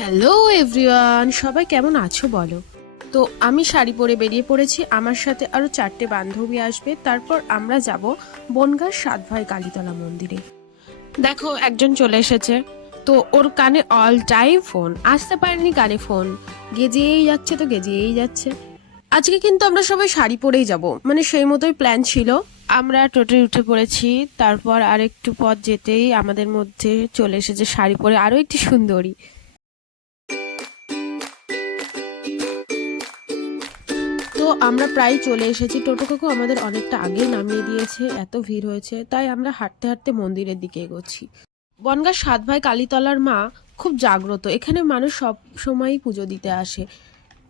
Hello everyone, সবাই কেমন আছো বলো। তো আমি শাড়ি পরে বেরিয়ে পড়েছি, আমার সাথে আরো 4টে বান্ধবী আসবে। তারপর আমরা যাব বনগাঁর সাতভাই কালীতলা মন্দিরে। দেখো একজন চলে এসেছে, তো ওর কানে অল টাইম ফোন, আসতে পারেনি কানে ফোন, গেজেই যাচ্ছে তো গেজেই যাচ্ছে। আজকে কিন্তু আমরা সবাই শাড়ি পরেই যাব, মানে সেই মতোই প্ল্যান ছিল। আমরা টোটোয় উঠে পড়েছি, তারপর আরেকটু পথ যেতেই আমাদের মধ্যে চলে এসেছে শাড়ি পরে আরো একটি সুন্দরী। তো আমরা প্রায় চলে এসেছি, টোটো কাকু আমাদের অনেকটা আগেই নামিয়ে দিয়েছে, এত ভিড় হয়েছে তাই আমরা হাঁটতে হাঁটতে মন্দিরের দিকে এগোচ্ছি। বনগাঁর সাতভাই কালীতলার মা খুব জাগ্রত, এখানে মানুষ সব সময়ই পুজো দিতে আসে।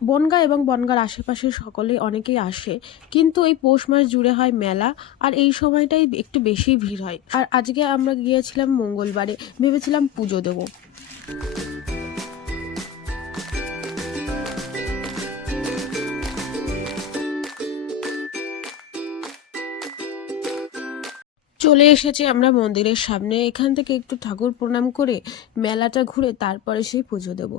বনগাঁ এবং বনগাঁর আশেপাশের সকলে অনেকেই আসে, কিন্তু এই পৌষ মাস জুড়ে হয় মেলা, আর এই সময়টাই একটু বেশি ভিড় হয়। আর আজকে আমরা গিয়েছিলাম মঙ্গলবারে, ভেবেছিলাম পুজো দেবো। চলে এসেছি আমরা মন্দিরের সামনে, এখান থেকে একটু ঠাকুর প্রণাম করে মেলাটা ঘুরে তারপরে সেই পুজো দেব।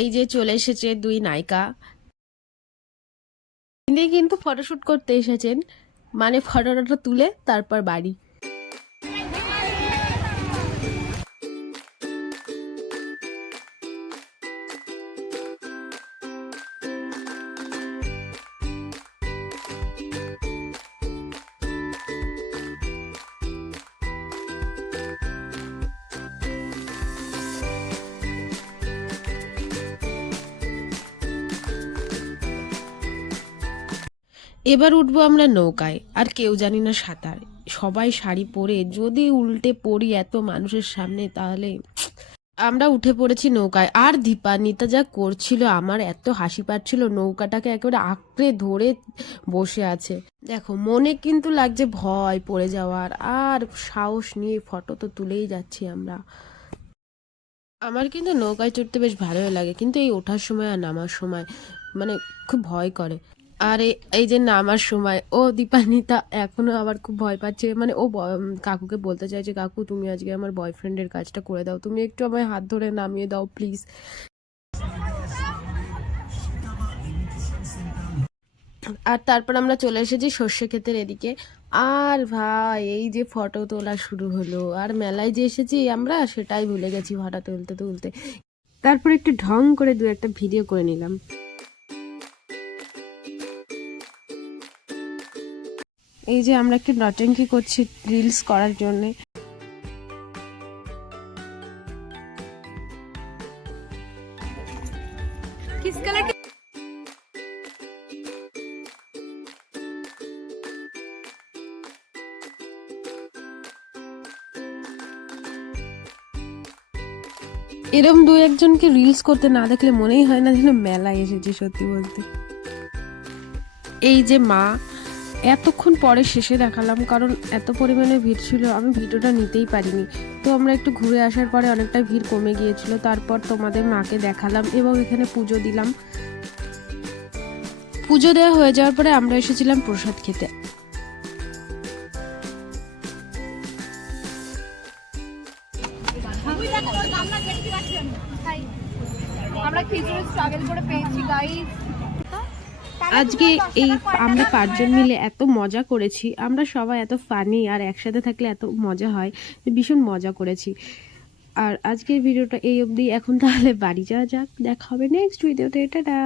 এই যে চলে এসেছে দুই নায়িকা, তিনি কিন্তু ফটোশুট করতে এসেছেন, মানে ফটোটা তুলে তারপর বাড়ি। এবার উঠবো আমরা নৌকায়, আর কেউ জানি না সাঁতার, সবাই শাড়ি পরে, যদি উল্টে পড়ি এত মানুষের সামনে তাহলে। আমরা উঠে পড়েছি নৌকায়, আর দীপান্বিতা যা করছিল, আমার এত হাসি পাচ্ছিল, নৌকাটাকে একেবারে আঁকড়ে ধরে বসে আছে। দেখো মনে কিন্তু লাগছে ভয় পড়ে যাওয়ার, আর সাহস নিয়ে ফটো তো তুলেই যাচ্ছি আমরা। আমার কিন্তু নৌকায় চড়তে বেশ ভালোই লাগে, কিন্তু এই ওঠার সময় আর নামার সময় মানে খুব ভয় করে। আর এই যে নামার সময় ও দীপান্বিতা এখনো আবার খুব ভয় পাচ্ছে, মানে ও কাকুকে বলতে চাইছে, কাকু তুমি আজকে আমার বয়ফ্রেন্ডের কাজটা করে দাও, তুমি একটু আমায় হাত ধরে নামিয়ে দাও প্লিজ। আর তারপর আমরা চলে এসেছি সর্ষে ক্ষেতের এদিকে। আর ভাই এই যে ফটো তোলা শুরু হলো, আর মেলায় যে এসেছি আমরা সেটাই ভুলে গেছি ফটো তুলতে তুলতে। তারপর একটু ঢং করে দু একটা ভিডিও করে নিলাম। এই যে আমরা একটু নটঙ্কি করছি রিলস করার জন্য। এরম দু একজনকে রিলস করতে না দেখলে মনেই হয় না যেন মেলায় এসেছি, সত্যি বলতে। এই যে মা, এতক্ষণ পরে শেষে দেখালাম, কারণ এত পরিমাণে ভিড় ছিল আমি ভিডিওটা নিতেই পারিনি। তো আমরা একটু ঘুরে আসার পরে অনেকটা ভিড় কমে গিয়েছিল, তারপর তোমাদের মাকে দেখালাম এবং এখানে পুজো দিলাম। পুজো দেওয়া হয়ে যাওয়ার পরে আমরা এসেছিলাম প্রসাদ খেতে। আমরা খিচুড়ি স্ট্রাগল করে পেয়েছি গাইস। আজকে এই আমরা 5জন মিলে এত মজা করেছি, আমরা সবাই এত ফানি, আর একসাথে থাকলে এত মজা হয়, ভীষণ মজা করেছি। আর আজকের ভিডিওটা এই অবধি, এখন তাহলে বাড়ি যাওয়া যাক, দেখা হবে নেক্সট ভিডিওতে, টাটা।